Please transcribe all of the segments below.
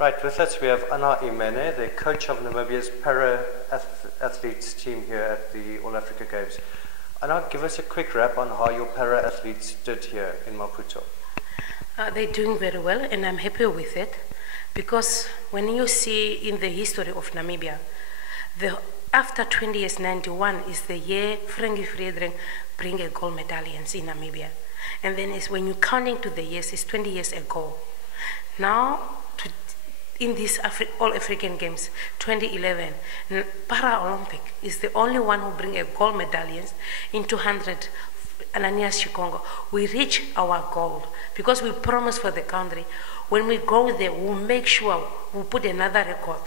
Right, with us we have Imene, the coach of Namibia's para-athletes team here at the All Africa Games. Anna, give us a quick wrap on how your para-athletes did here in Maputo. They're doing very well, and I'm happy with it, because when you see in the history of Namibia, after 20 years, 91 is the year Frankie Friedrich bring a gold medallions in Namibia. And then when you're counting to the years, it's 20 years ago. Now, in these All African Games, 2011, Paralympic is the only one who bring a gold medallions in 200, Ananias Chikongo. We reach our goal because we promised for the country. When we go there, we'll make sure we'll put another record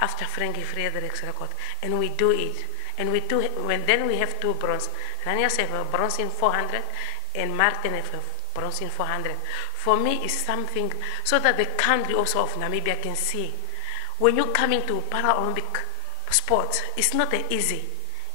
after Frankie Friedrich's record, and we do it. And we do, then we have 2 bronze. Ananias have a bronze in 400, and Martin have a bronze in 400. For me, it's something so that the country also of Namibia can see. When you're coming to Paralympic sports, it's not easy.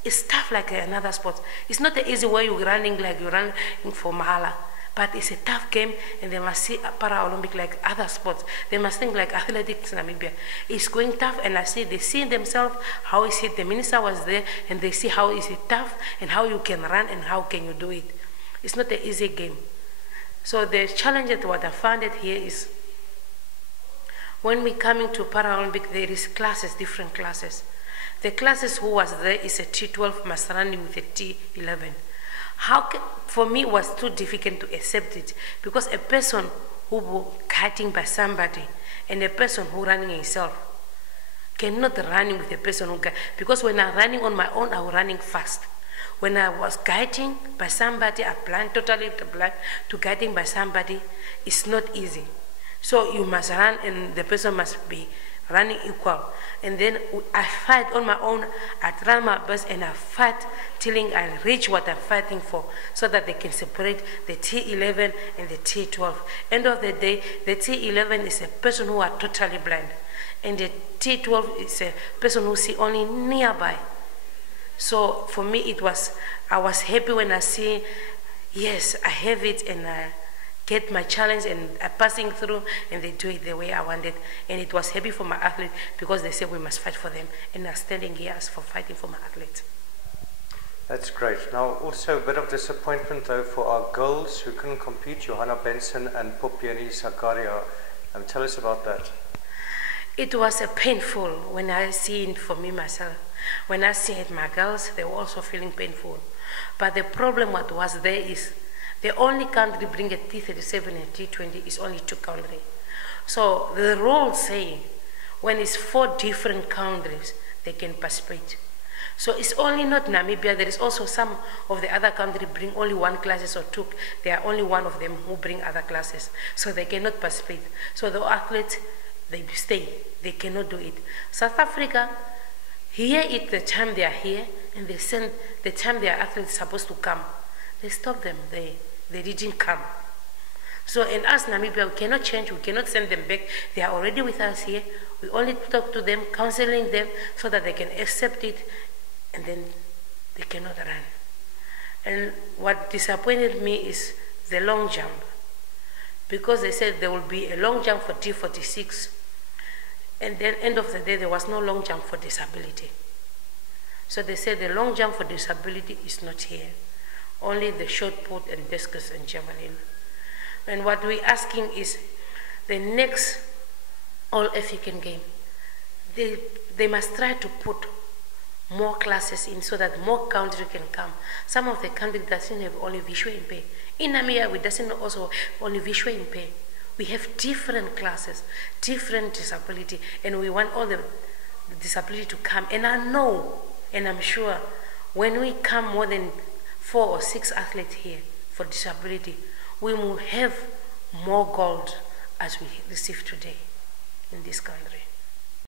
It's tough like another sport. It's not easy where you're running like you're running for Mahala. But it's a tough game, and they must see Paralympic like other sports. They must think like athletics in Namibia. It's going tough, and I see they see themselves how is it. The minister was there, and they see how is it tough, and how you can run, and how can you do it. It's not an easy game. So the challenge that what I found it here is when we coming to Paralympic, there is classes, different classes. The classes who was there is a T12 must run with a T11. For me, it was too difficult to accept it, because a person who was cutting by somebody and a person who running himself cannot run with a person who because when I'm running on my own, I'm running fast. When I was guiding by somebody, I blind, totally blind to guiding by somebody, it's not easy. So you must run, and the person must be running equal. And then I fight on my own. I try my best, and I fight till I reach what I'm fighting for, so that they can separate the T11 and the T12. End of the day, the T11 is a person who are totally blind, and the T12 is a person who see only nearby. So for me, I was happy when I see, yes, I have it, and I get my challenge, and I'm passing through, and they do it the way I wanted. And it was happy for my athletes, because they said we must fight for them, and I'm standing here as for fighting for my athletes. That's great. Now, also a bit of disappointment though for our girls who couldn't compete, Johanna Benson and Popiani Zakaria. Tell us about that. It was painful when I see it for me myself. When I see it, my girls, they were also feeling painful. But the problem what was there is the only country bring a T37 and T20 is only 2 countries. So the rules say when it's 4 different countries, they can participate. So it's only not Namibia, there is also some of the other countries bring only 1 classes or 2. There are only 1 of them who bring other classes. So they cannot participate. So the athletes, they stay, they cannot do it. South Africa, here is the time they are here, and they send the time their athletes supposed to come. They stop them, they didn't come. So in us, Namibia, we cannot change, we cannot send them back. They are already with us here. We only talk to them, counseling them, so that they can accept it, and then they cannot run. And what disappointed me is the long jump, because they said there will be a long jump for T46, and then end of the day, there was no long jump for disability. So they said the long jump for disability is not here. Only the shot put and discus and javelin. And what we're asking is the next All African Game, they must try to put more classes in so that more countries can come. Some of the countries doesn't have only visual impaired. In Namibia, we doesn't also only visual impaired. We have different classes, different disability, and we want all the disability to come. And I know, and I'm sure, when we come more than 4 or 6 athletes here for disability, we will have more gold as we receive today in this country.